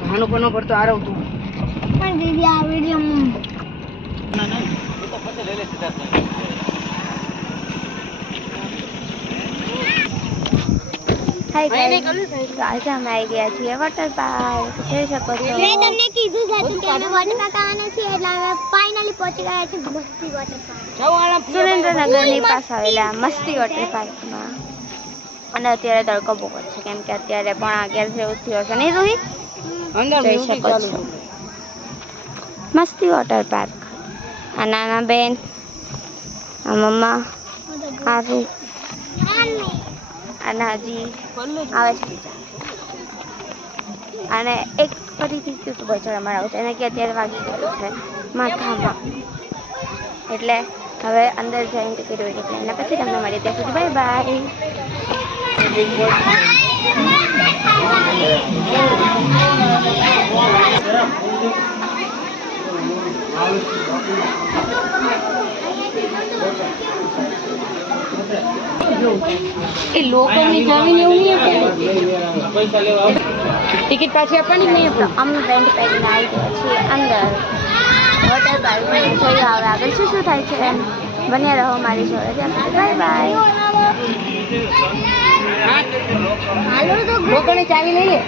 કહાનો કોનો પડતો આરવ તું પણ દીદી આ વિડિયો ના ના એ તો પછી લઈ લે સિદ્ધાર્થ હાય ગાઈસ તો આજે અમે આવી ગયા છીએ વોટર પાર્ક જોઈ શકો છો મેં તમને કીધું છે કે અમે વોટર પાર્ક આવવાના છીએ એટલે અમે ફાઇનલી પહોંચી ગયા છીએ મસ્તી વોટર પાર્ક સુરેન્દ્રનગરની પાસે આવેલા મસ્તી વોટર પાર્કમાં અને અત્યારે તડકો બહુ છે કેમ કે અત્યારે પણ 11 જેવું થયું હશે નહીં રોહિત અંદર જોઈ શકો છો મસ્તી વોટર પાર્ક આ નાના બેન આ મમ્મા આ રૂ અને હજી આવે છે બીજા અને એક ફરીથી ક્યુટ બોય છે અમારા આવશે એને કે અત્યારે વાગી ગયું છે માથામાં એટલે હવે અંદર જઈને ટિકિટ વેટિટ લઈને પછી તમને મળીએ ત્યાં સુધી બાય બાય એ લોકોની જમીન એવું નહીં આપે પૈસા લેવા ટિકિટ પાછી આપવાની નહીં આપણે અમે બેન્ડ પહેરીને આવી ગયા છીએ અંદર વોટર પાર્કમાં જોઈએ હવે આગળ શું થાય છે બન્યા રહો મારી જોડે ત્યાં બાય બાય હાલો તો લોકોની ચાવી લઈએ